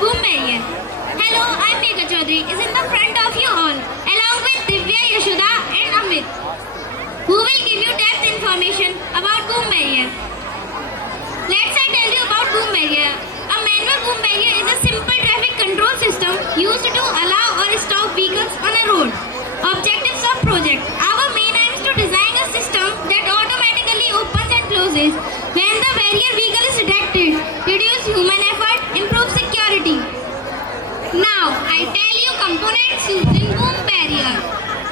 Boom barrier. Hello, I'm Megha Chaudhary. Is in the front of you all, along with Divya, Yashoda, and Amit, who will give you depth information about boom barrier. Let's tell you about boom barrier. A manual boom barrier is a simple traffic control system used to allow or stop vehicles on a road. Objectives of project. Our main aim is to design a system that automatically opens and closes when the barrier vehicle is detected, reduce human effort, improve security. Now, I tell you components used in boom barrier.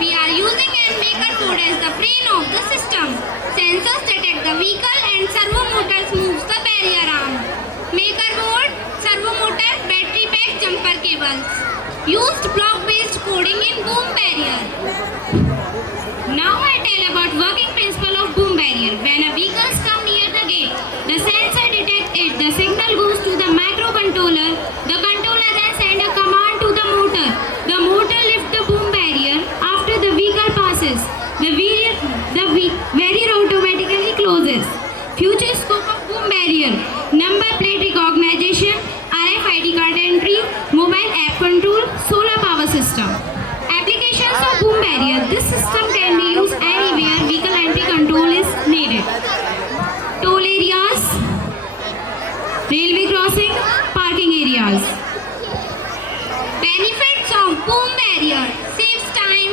We are using an maker board as the brain of the system. Sensors detect the vehicle and servo motors moves the barrier arm. Maker board, servo motor, battery pack, jumper cables. Used block-based coding in boom barrier. Now I tell about working principle of boom barrier. When a vehicle comes near the gate, the sensor detects it. The signal goes to the microcontroller. The controller then sends a command to the motor. The motor lifts the boom barrier. After the vehicle passes, the barrier automatically closes. Future scope of boom barrier: number plate recognition, RFID card entry, mobile app control, solar power system. Applications of boom barrier. This system can be used anywhere vehicle entry control is needed. Toll areas, railway crossing, parking areas. Benefits of boom barrier: saves time,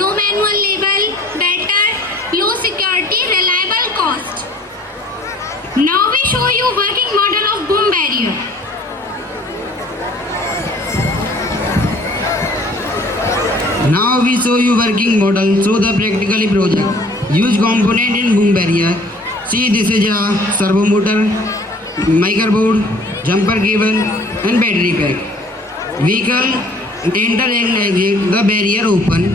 no manual label, better, low security, reliable cost. Now we show you working model of boom barrier. Now we show you working model. Show the practically project. Use component in boom barrier. See, this is a servo motor, maker board, jumper cable and battery pack. Vehicle enter and exit, the barrier open,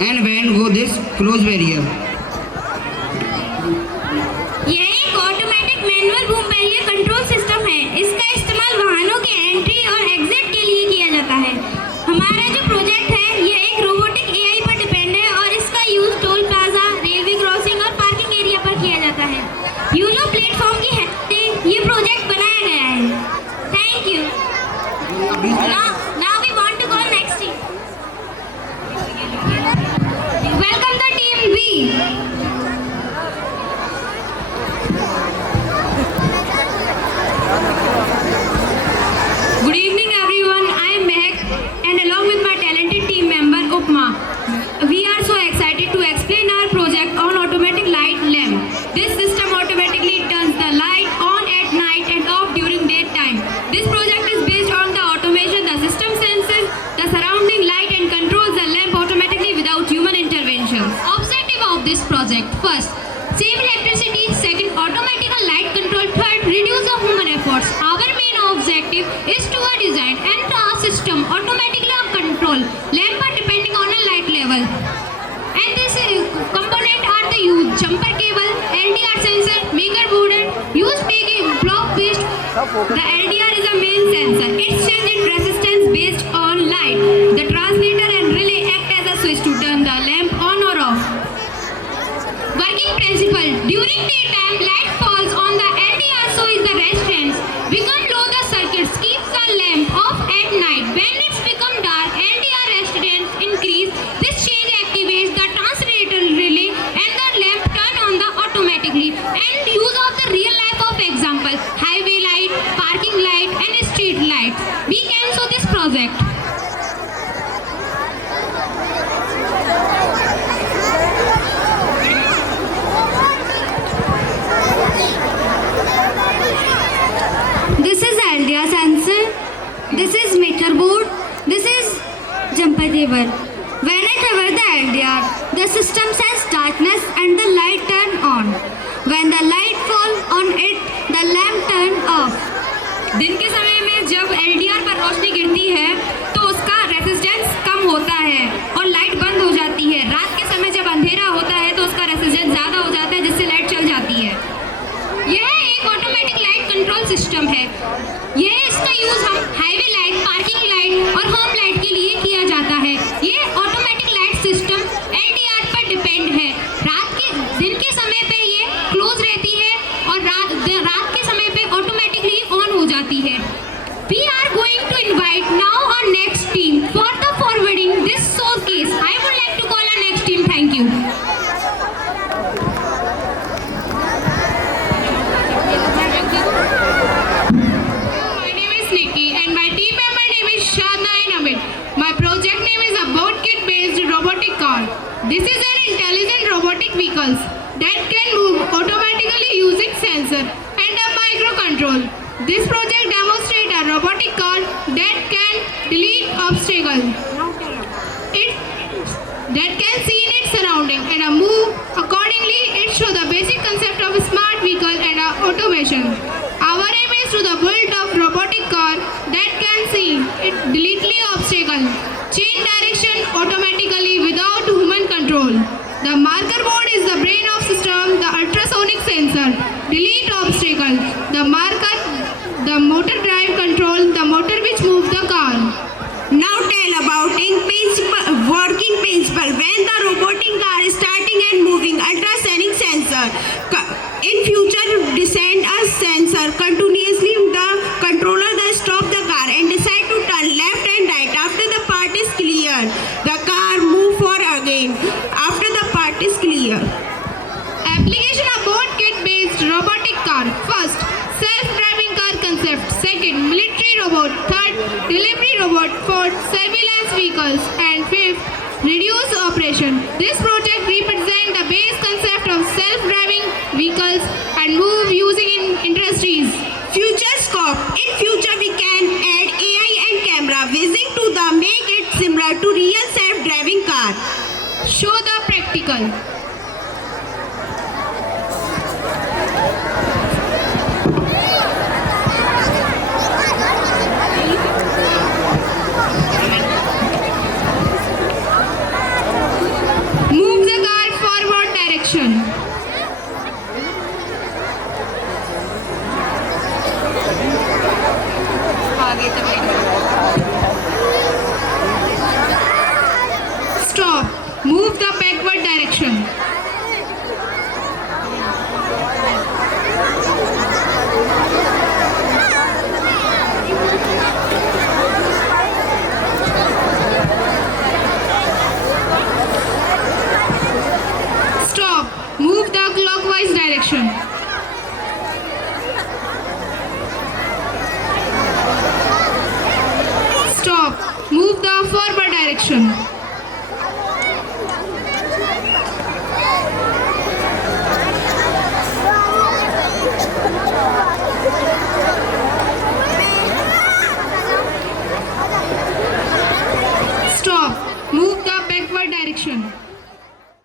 and when go this close barrier. यह एक automatic manual boom barrier control system है। इसका इस्तेमाल वाहनों के entry और exit के लिए किया जाता है। हमारा जो प्रोजेक्ट है यह एक रोबोटिक एआई पर डिपेंड है और इसका use toll plaza, railway crossing और पार्किंग एरिया पर किया जाता है। यूलो प्लेटफॉर्म की हेल्प से ये प्रोजेक्ट बनाया गया है। Thank you. Now we want to go next team. Welcome the team B. Good evening everyone, I am Mehak and along with my talented team member Upma, we are so excited to explain our project on automatic light lamp. This system automatically turns the light on at night and off during daytime. This project is based on the automation. The system senses the surrounding light and controls the lamp automatically without human intervention. Objective of this project: first, save electricity; second, automatic light control; third, reduce the human efforts. Our main objective is to design and a system automatically control lamp depending on a light level. And this component are the used jumper cable, LDR sensor, maker board, and used block based. The LDR is a main sensor. It changes its resistance based on light. The translator and relay act as a switch to turn the lamp on or off. Working principle: during daytime, light falls on the LDR, so is the restraints. Become low, the circuits keeps the lamp off at night. When it's become dark, LDR restraints increase. This change activates the translator relay and the lamp turn on the automatically. And use of the real life of example: highway light, parking light, and street light. We can show this project. This is LDR sensor. This is maker board. This is jumper cable. When I cover the LDR, the system senses darkness and the light turn on. When the light falls on it, the lamp turn off. दिन के समय में जब LDR पर रोशनी गिरती है तो उसका रेजिस्टेंस कम होता है और लाइट बंद हो जाती है। रात के समय जब अंधेरा होता है तो उसका रेजिस्टेंस ज़्यादा हो जाता है जिससे लाइट चल जाती है। यह एक ऑटोमेटिक लाइट कंट्रोल सिस्टम है। इसका यूज हम हाईवे लाइट, पार्किंग लाइट और होम लाइट के लिए किया जाता है। ये ऑटोमेटिक लाइट सिस्टम LDR पर डिपेंड है। दिन के समय पे ये क्लोज रहती है और रात के समय पे ऑटोमेटिकली ऑन हो जाती है। We are going This project demonstrates a robotic car that can delete obstacles. That can see in its surrounding and move accordingly. It shows the basic concept of a smart vehicle and automation. Our aim is to the build of robotic car that can see it delete obstacle, change direction automatically without human control. The marker board is the brain of system, the ultrasonic sensor, delete obstacle, the marker, the motor drive control, the motor which moves the car. Now tell about working principle. When the robotic car is starting and moving, ultrasonic sensor in future descend a sensor continuously. The controller then stop the car and decide to turn left and right. After the part is clear, the car move forward again. After the part is clear. Application of board kit based robotic car. First, self-driving car concept. Second, military robot. Third, delivery robot. Fourth, surveillance vehicles. And fifth, reduced operation. This project represents the base concept of self-driving vehicles and move using in industries. Future scope. In future we can add AI and camera vision to the make it similar to real self-driving car. Show the practical. Move the car forward direction. Stop. Move the backward direction. Stop. Move the clockwise direction. Stop. Move the forward direction. Stop. Move the backward direction.